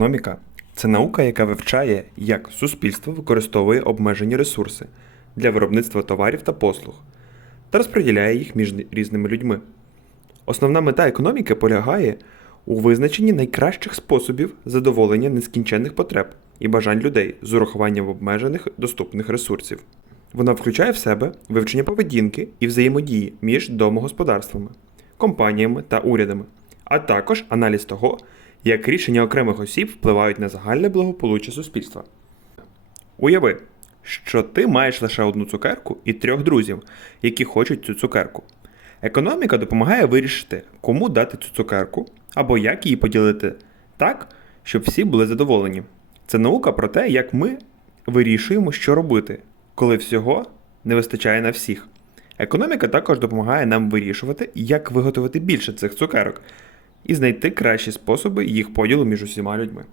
Економіка це наука, яка вивчає, як суспільство використовує обмежені ресурси для виробництва товарів та послуг та розподіляє їх між різними людьми. Основна мета економіки полягає у визначенні найкращих способів задоволення нескінченних потреб і бажань людей з урахуванням обмежених доступних ресурсів. Вона включає в себе вивчення поведінки і взаємодії між домогосподарствами, компаніями та урядами, а також аналіз того, як рішення окремих осіб впливають на загальне благополуччя суспільства. Уяви, що ти маєш лише одну цукерку і трьох друзів, які хочуть цю цукерку. Економіка допомагає вирішити, кому дати цю цукерку або як її поділити так, щоб всі були задоволені. Це наука про те, як ми вирішуємо, що робити, коли всього не вистачає на всіх. Економіка також допомагає нам вирішувати, як виготовити більше цих цукерок і знайти кращі способи їх поділу між усіма людьми.